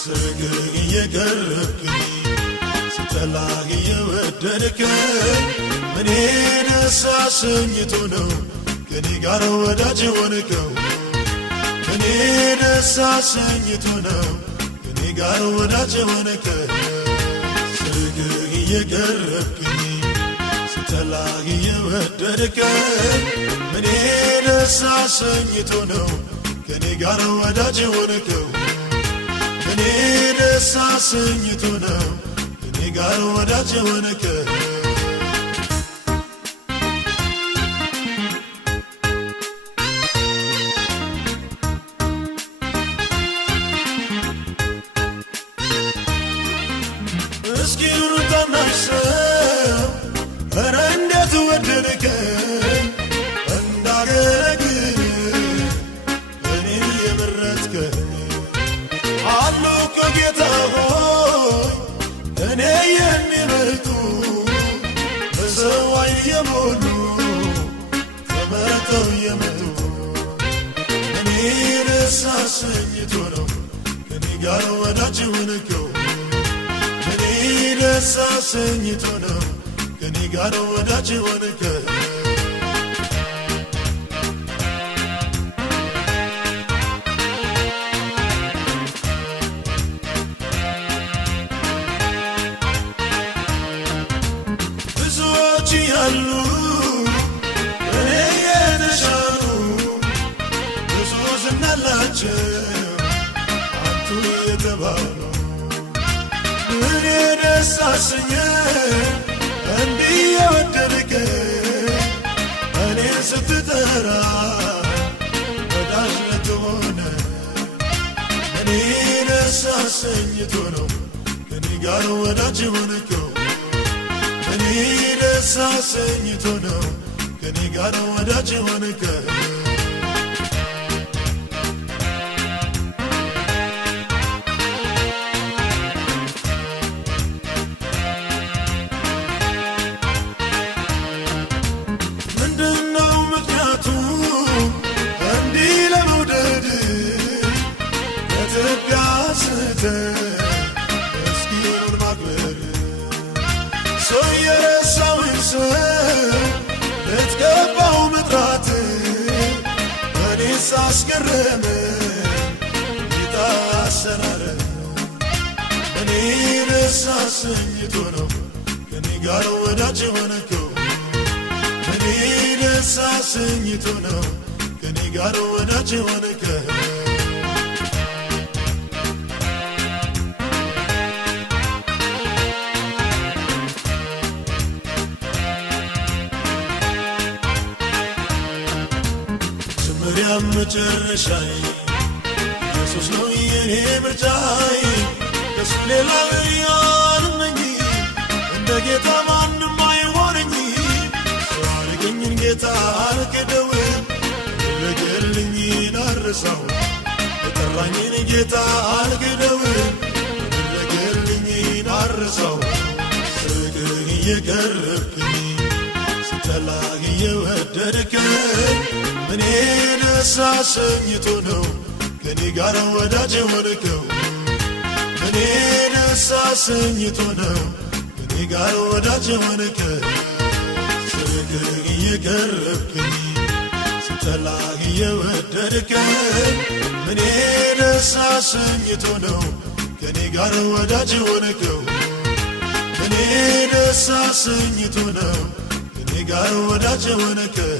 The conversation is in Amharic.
ስርግግ እየቀረብክኝ ስተላግ እየወደድከኝ እኔ ደስ አሰኝቶ ነው ከኔ ጋር ወዳጅ ሆንከው እኔ ደስ አሰኝቶ ነው ከኔ ጋር ወዳጅ ሆንከው ስርግግ እየቀረብክኝ ስተላግ እየወደድከኝ እኔ ደስ አሰኝቶ ነው ከኔ ጋር ወዳጅ ሆንከው እኔ ደስ አሰኝቶ ነው ከኔ ጋር ወዳጅ ሆንከው እስኪ ሩታናሽ ሰው ኧረ እንዴት ወደድከኝ እንዳገለግል እኔን የመረጥከኝ አሉ ከጌታ ሆይ እኔ የሚበልጡ በሰው ዓይን የሞሉ ተመርጠው የመጡ እኔ ደስ አሰኝቶ ነው ከኔ ጋር ወዳጅ ሆንከው እኔ ደስ አሰኝቶ ነው ከኔ ጋር ወዳጅ ሆንከው ብዙዎች ያሉ እኔ የተሻሉ ብዙ ዝና አላቸው አንቱ የተባሉ እኔ ደስ አሰኘኝ እንዲህ የወደድከኝ እኔን ስትጠራ ወዳጅ ልትሆነ እኔ ደስ አሰኝቶ ነው ከኔ ጋር ወዳጅ ሆንከው እኔ ደስ አሰኝቶ ነው ከኔ ጋር ወዳጅ ሆንከው ምንድነው ምክንያቱ እንዲህ ለመውደድ ከኢትዮጵያ ስተህ እስኪ ኑር ማክበር ሰው የረሳውን ሰው ልትገባው መጥራት እኔስ አስገረመኝ ጌታ አሰራር እኔ ደስ አሰኝቶ ነው ከኔ ጋር ወዳጅ ሆንከው እኔ ደስ አሰኝቶ ነው ከኔ ጋር ወዳጅ ሆንከው መጀመሪያም መጨረሻዬ ኢየሱስ ነው የኔ ምርጫዬ ከሱ ሌላ ያልመኝ እንደ ጌታ ማንም አይሆነኝ ሰው አድርገኝን ጌታ አልክደውም ያደረገልኝን አልረሳው የጠራኝን ጌታ አልክደውም ያደረገልኝን አልረሳው ስርግግ እየቀረብክኝ ስተላግ እየወደድከኝ እኔ ደስ አሰኝቶ ነው ከኔ ጋር ወዳጅ ሆንከው እኔ ደስ አሰኝቶ ነው ከኔ ጋር ወዳጅ ሆንከው ስርግግ እየቀረብክኝ ስተላግ እየወደድከኝ እኔ ደስ አሰኝቶ ነው ከኔ ጋር ወዳጅ ሆንከው እኔ ደስ አሰኝቶ ነው ከኔ ጋር ወዳጅ ሆንከው